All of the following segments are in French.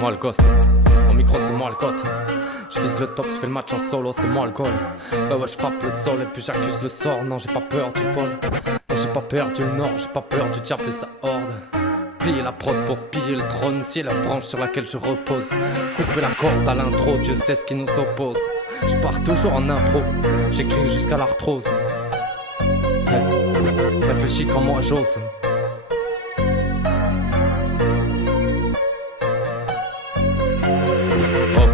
moi le gosse. Au micro, c'est moi le goth. Je vise le top, je fais le match en solo, c'est moi le goal. Bah ouais, je frappe le sol et puis j'accuse le sort. Non, j'ai pas peur du vol. Non, j'ai pas peur du nord, j'ai pas peur du diable et sa horde. Plier la prod pour piller le trône, si la branche sur laquelle je repose. Couper la corde à l'intro, Dieu sait ce qui nous oppose. Je pars toujours en impro, j'écris jusqu'à l'arthrose. Hey, réfléchis quand moi j'ose.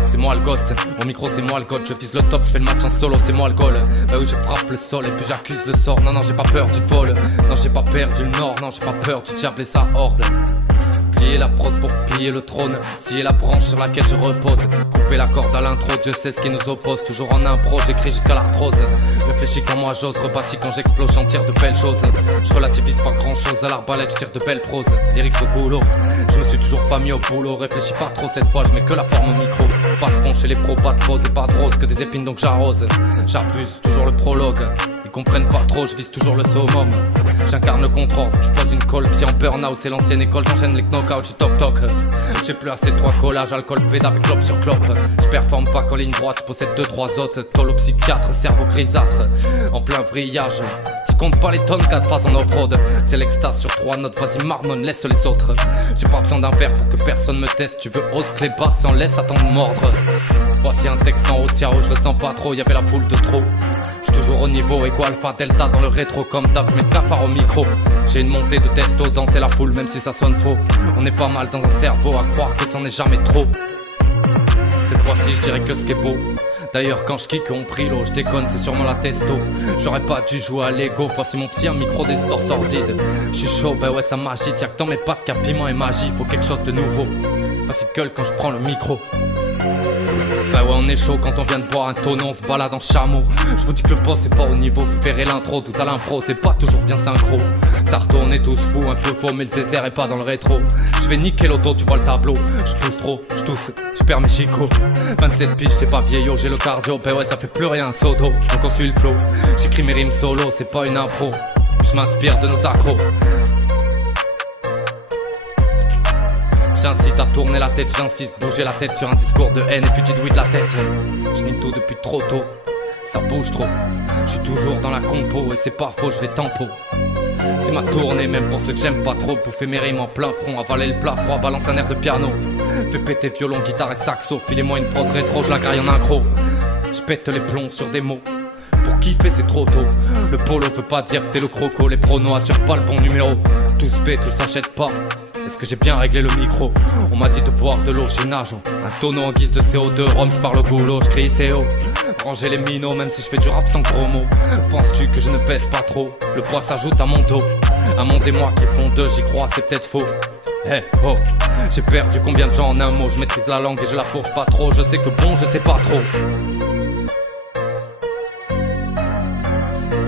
C'est moi le ghost, au micro c'est moi le god. Je vise le top, je fais le match en solo, c'est moi le goal. Bah oui, je frappe le sol et puis j'accuse le sort. Non, non, j'ai pas peur du vol. Non, j'ai pas perdu le nord. Non, j'ai pas peur du diable et sa horde. Plier la prod pour piller le trône, scier la branche sur laquelle je repose. Couper la corde à l'intro, Dieu sait ce qui nous oppose. Toujours en impro, j'écris jusqu'à l'arthrose. Réfléchis quand moi j'ose, rebâtis quand j'explose, j'en tire de belles choses. Je relativise pas grand chose, à l'arbalète je tire de belles proses. Lyrics au goulot, je me suis toujours pas mis au boulot. Réfléchis pas trop cette fois, je mets que la forme au micro. Pas de fond chez les pros, pas de pause et pas de rose, que des épines donc j'arrose. J'abuse, toujours le prologue. Ils comprennent pas trop, je vise toujours le summum. J'incarne le contre-ordre, je pose une colle, psy en burn-out, c'est l'ancienne école, j'enchaîne les knockouts, j'suis toc-toc. J'ai plus assez de 3 collages, alcool, pédale avec clope sur clope. Je performe pas qu'en ligne droite, je possède 2-3 autres. Tolo psychiatre, cerveau grisâtre, en plein vrillage. Je compte pas les tonnes, 4 phases en off-road. C'est l'extase sur 3 notes, vas-y marmonne, laisse les autres. J'ai pas besoin d'un verre pour que personne me teste. Tu veux ose clébard, sans laisse attendre mordre. Voici un texte en haut de Tiao, je le sens pas trop, y'avait la foule de trop. J'suis toujours au niveau, Echo Alpha Delta dans le rétro comme d'hab, j'mets le cafard au micro. J'ai une montée de testo, danser la foule même si ça sonne faux. On est pas mal dans un cerveau à croire que c'en est jamais trop. Cette fois-ci je dirais que ce qui est beau. D'ailleurs quand je kick on prie l'eau, je déconne c'est sûrement la testo. J'aurais pas dû jouer à Lego, voici mon psy un micro des histoires sordides. J'suis chaud, bah ouais ça m'agite, y'a que dans mes pattes qu'à piment et magie. Faut quelque chose de nouveau, vas-y gueule quand je prends le micro. Bah ouais on est chaud quand on vient de boire un tonneau, on se balade en chameau. Je vous dis que le boss c'est pas au niveau, vous verrez l'intro, tout à l'impro, c'est pas toujours bien synchro. Tarto on est tous fous, un peu faux mais le désert est pas dans le rétro. Je vais niquer l'auto, tu vois le tableau. Je pousse trop, je tousse, je perds mes chicots. 27 piges c'est pas vieillot, j'ai le cardio, bah ouais ça fait plus rien, sodo. Donc on suit le flow, j'écris mes rimes solo, c'est pas une impro. Je m'inspire de nos accros. J'incite à tourner la tête, j'insiste, bouger la tête sur un discours de haine et puis dites oui de la tête. Je nique tout depuis trop tôt, ça bouge trop. Je suis toujours dans la compo et c'est pas faux, je vais tempo. C'est ma tournée même pour ceux que j'aime pas trop. Bouffer mes rimes en plein front, avaler le plat froid, balance un air de piano. Fais péter violon, guitare et saxo, filez-moi une prod rétro, je la graille en accro. Je pète les plombs sur des mots. Pour kiffer c'est trop tôt. Le polo veut pas dire que t'es le croco. Les pronos assurent pas le bon numéro. Tout se paie, tout s'achète pas. Est-ce que j'ai bien réglé le micro? On m'a dit de boire de l'eau, j'ai nage. Un tonneau en guise de CO2, Rome, je parle au boulot, je crie CO. Ranger les minots, même si je fais du rap sans gros mots. Penses-tu que je ne pèse pas trop? Le poids s'ajoute à mon dos. Un monde et moi qui font deux, j'y crois, c'est peut-être faux. Hey oh, j'ai perdu combien de gens en un mot? Je maîtrise la langue et je la fourche pas trop. Je sais que bon, je sais pas trop.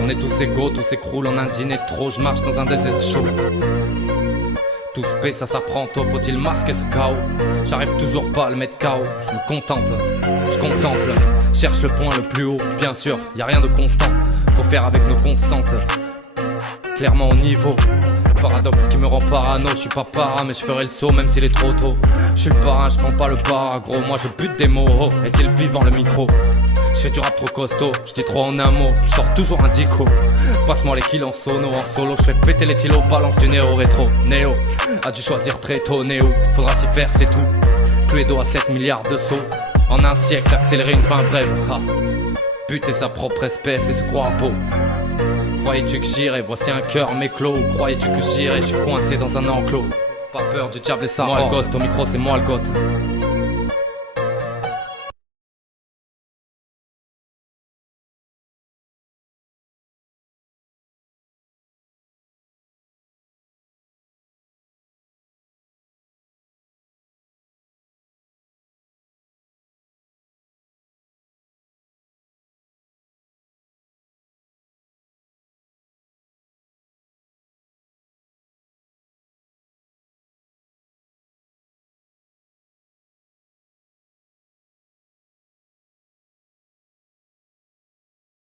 On est tous égaux, tous s'écroulent en un dîner de trop. Je marche dans un désert chaud. Tout se paie, ça s'apprend tôt, faut-il masquer ce chaos? J'arrive toujours pas à le mettre KO, je me contente, je contemple, cherche le point le plus haut, bien sûr, y a rien de constant, faut faire avec nos constantes, clairement au niveau. Paradoxe qui me rend parano, je suis pas para mais je ferai le saut même s'il est trop tôt. Je suis le parrain, je prends pas le para, gros, moi je bute des mots, oh, est-il vivant le micro? Je fais du rap trop costaud, je dis trop en un mot, je sors toujours un dico. Passe-moi les kills en solo, je fais péter les tylos, balance du néo rétro. Néo a dû choisir très tôt, Néo, faudra s'y faire c'est tout. Cluedo à 7 milliards de sauts, en un siècle accélérer une fin brève. Ha. Buter sa propre espèce et se croire beau. Croyais-tu que j'irais, voici un cœur méclos. Ou croyais-tu que j'irais, je suis coincé dans un enclos. Pas peur du diable et ça, moi le ghost, au micro c'est moi le goth.